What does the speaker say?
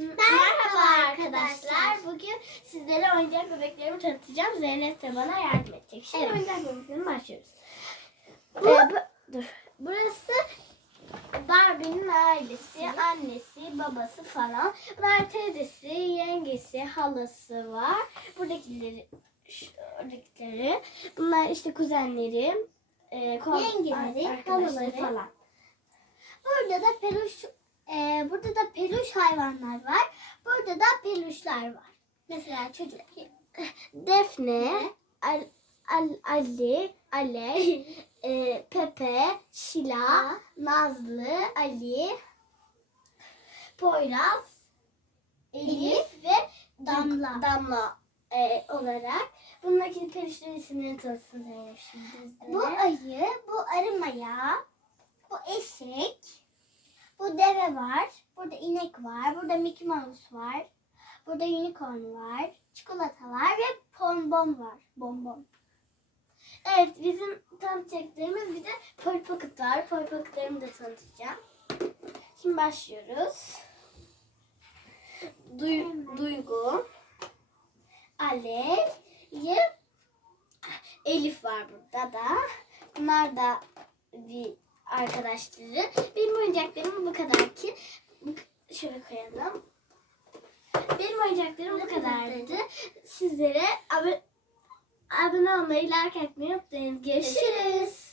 Merhaba arkadaşlar. Bugün sizlere oyuncak bebeklerimi tanıtacağım. Zeynep de bana yardım edecek. Şimdi Evet. oyuncak bebeklerine başlıyoruz. Ee, bu- dur. Burası Barbie'nin ailesi, annesi, babası falan. Bunlar teyzesi, yengesi, halası var. Buradakileri, şu- oradakileri. Bunlar işte kuzenleri, e, kom- Yengeleri, halaları. falan. Burada da peluş e, burada da peluş hayvanlar var. Burada da peluşlar var. Mesela çocuk. Defne, Al, Al, Ali, Ale, e, Pepe, Şila, Nazlı, Ali, Poyraz, Elif ve Damla. Damla e, olarak. Bunlardaki peluşların isimlerini tanıtsın Zeynep şimdi. Bu ayı, bu arı maya, bu eşek, bu deve var, burada inek var, burada Mickey Mouse var, burada unicorn var, çikolata var ve bonbon var. Bonbon. Evet bizim tanıtacaklarımız bir de Polly Pocket var. Polly Pocket'larımı da tanıtacağım. Şimdi başlıyoruz. Duy- Duygu, Alev, Elif var burada da. Bunlar da bir arkadaşları. Benim oyuncaklarım bu kadar ki. Bu- Şöyle koyalım. Benim oyuncaklarım bu kadardı. Sizlere abone, abone olmayı, like etmeyi unutmayın. Görüşürüz.